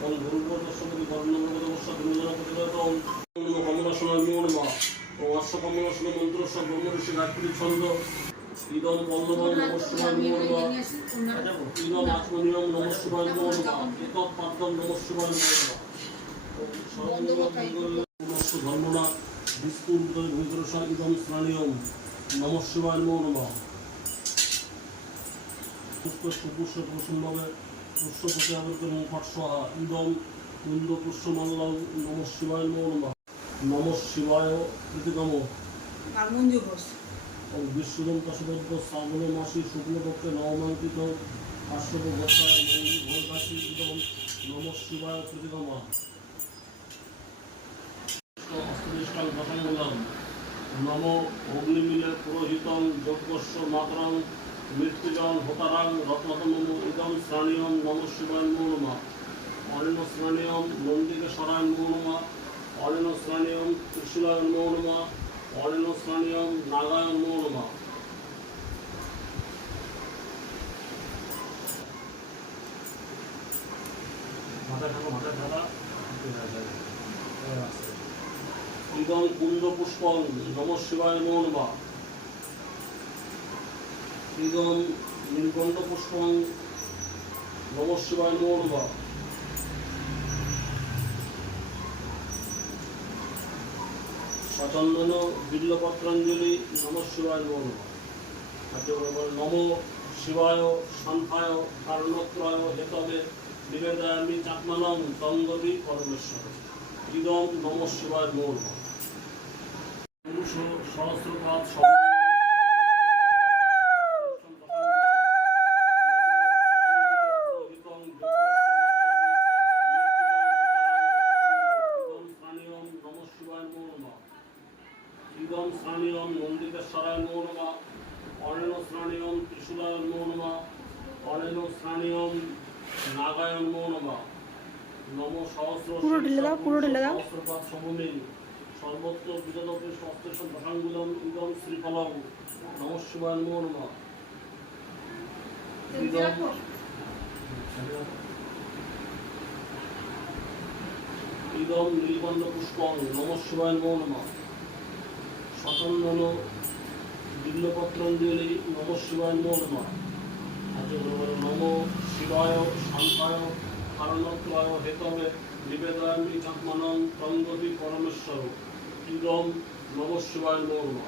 নমঃ ব্রহ্ম ঋষি গায়ত্রী ছন্দ ইদম পল্লবম নমঃ শিবায় ইদম আত্মনিয়ম নমঃ শিবায় নমঃ। এতৎ পাদ্যম নমঃ শিবায় নমঃ নমঃ ধর্মনা বিস্কুট ভূতরসা ইদম স্নানিয়ম নমঃ শিবায় নমঃ পুষ্প সুপুষ্প প্রসম্ভবে পুষ্পপতি আবর্তন ফটসহা ইদম কুন্দ পুষ্পমাল্লাম নম শিবায় নমো নমঃ শিবায় প্রীতিকম বিশ্বদম তসবদ্ধ শ্রাবণ মাসি শুক্লপক্ষে নবমাঙ্কিত নম অগ্নিমিলে পুরোহিতং যজ্ঞস্য মাতরং মৃত্যুজন হোতারাং রত্নতম ইদম শ্রাণীয়ম নম শিবায় নমো নমঃ। অনিন শ্রাণীয়ম নন্দিকে সরায় নমো নমঃ। অনিন শ্রাণীয়ম ত্রিশূলায় নমো নমঃ। অনিন শ্রাণীয়ম নাগায় নমো নমঃ। মাথা ঠাকা মাথা ঠাকা ইদম কুন্দ পুষ্পং নম শিবায় নমো। নমঃ ইদম নীলকণ্ঠ পুষ্পং নম শিবায় নমো নমঃ সচন্দন বিল্লপত্রাঞ্জলি নম শিবায় নমো নমঃ শিবায় শান্তায় কারণত্রয় হেতবে নিবেদয়ামি চাত্মানম তঙ্গবি পরমেশ্বর। ইদম নম শিবায় নমঃ পুরুষ সহস্রপাত ইদম স্নানিয়ম নন্দিকেশ্বরায় নমো নমঃ। অনেন স্নানিয়ম ত্রিশূলায় নমো নমঃ। অনেন স্নানিয়ম নাগায় নমো নমঃ। নম সহস্র পুরো ঢেলে দাও, পুরো ঢেলে দাও। সহস্রপাত সর্বত্র বিদদপি সস্তেশন দশাঙ্গুলম ইদম শ্রীফলম নম শিবায় নমো নমঃ। ইদম ইদম নীলকণ্ঠ পুষ্পং নম শিবায় নমো। নমঃ সচন্দন বিল্লপত্রাঞ্জলি নম। শিবায় নমো শিবায়, শান্তায় কারণত্রয় হেতবে নিবেদয়ামি আত্মানং তঙ্গতি পরমেশ্বর। ইদম নম শিবায় নমঃ।